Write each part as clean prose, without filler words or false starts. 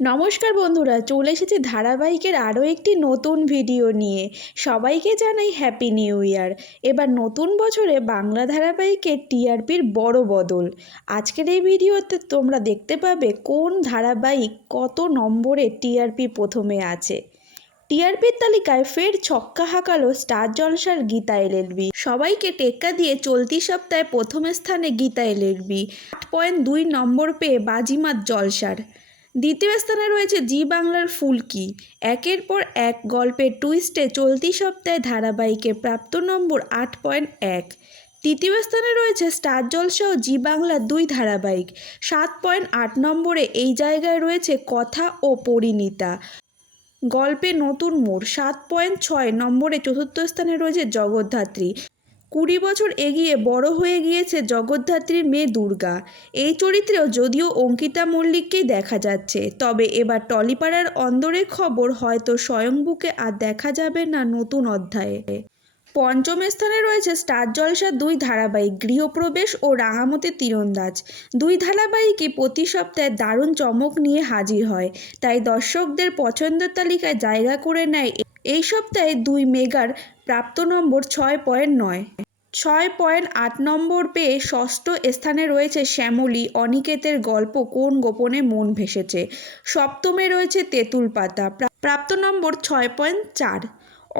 নমস্কার বন্ধুরা, চলে এসেছি ধারাবাহিকের আরও একটি নতুন ভিডিও নিয়ে। সবাইকে জানাই হ্যাপি নিউ ইয়ার। এবার নতুন বছরে বাংলা ধারাবাহিকের টিআরপির বড় বদল। আজকের এই ভিডিওতে তোমরা দেখতে পাবে কোন ধারাবাহিক কত নম্বরে টিআরপি প্রথমে আছে। টিআরপির তালিকায় ফের ছক্কা হাঁকালো স্টার জলসার গীতা এলএলবি। সবাইকে টেক্কা দিয়ে চলতি সপ্তাহে প্রথম স্থানে গীতা এলএলবি 8.2 নম্বর পেয়ে বাজিমাত জলসার। দ্বিতীয় স্থানে রয়েছে জি বাংলার ফুলকি। একের পর এক গল্পের টুইস্টে চলতি সপ্তাহে ধারাবাহিকের প্রাপ্ত নম্বর 8.1। তৃতীয় স্থানে রয়েছে স্টার জলসা ও জি বাংলার দুই ধারাবাহিক 7.8 নম্বরে। এই জায়গায় রয়েছে কথা ও পরিণীতা গল্পে নতুন মোড় 7.6 নম্বরে। চতুর্থ স্থানে রয়েছে জগদ্ধাত্রী। 20 বছর এগিয়ে বড় হয়ে গিয়েছে জগদ্ধাত্রীর মেয়ে দুর্গা। এই চরিত্রেও যদিও অঙ্কিতা মল্লিককেই দেখা যাচ্ছে, তবে এবার টলিপাড়ার অন্দরের খবর হয়তো স্বয়ংভূকে আর দেখা যাবে না নতুন অধ্যায়ে। পঞ্চম স্থানে রয়েছে স্টার জলসার দুই ধারাবাহিক গৃহপ্রবেশ ও রাঙামতি তীরন্দাজ। দুই ধারাবাহিকই প্রতি সপ্তাহে দারুণ চমক নিয়ে হাজির হয়, তাই দর্শকদের পছন্দের তালিকায় জায়গা করে নেয়। এই সপ্তাহে দুই মেগার প্রাপ্ত নম্বর 6.9। 6.8 নম্বর পেয়ে ষষ্ঠ স্থানে রয়েছে শ্যামলী অনিকেতের গল্প কোন গোপনে মন ভেসেছে। সপ্তমে রয়েছে তেঁতুল পাতা, প্রাপ্ত নম্বর 6.4।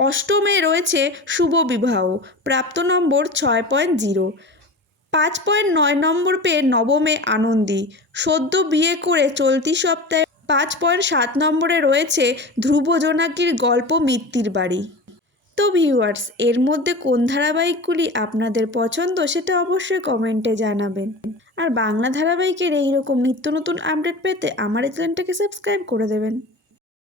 অষ্টমে রয়েছে শুভ বিবাহ, প্রাপ্ত নম্বর 6.0। 5.9 নম্বর পেয়ে নবমে আনন্দী, সদ্য বিয়ে করে চলতি সপ্তাহে 5.7 নম্বরে রয়েছে ধ্রুব জোনাকির গল্প মিত্তির বাড়ি। তো ভিউয়ার্স, এর মধ্যে কোন ধারাবাহিকগুলি আপনাদের পছন্দ সেটা অবশ্যই কমেন্টে জানাবেন। আর বাংলা ধারাবাহিকের এইরকম নিত্য নতুন আপডেট পেতে আমার এই চ্যানেলটাকে সাবস্ক্রাইব করে দেবেন।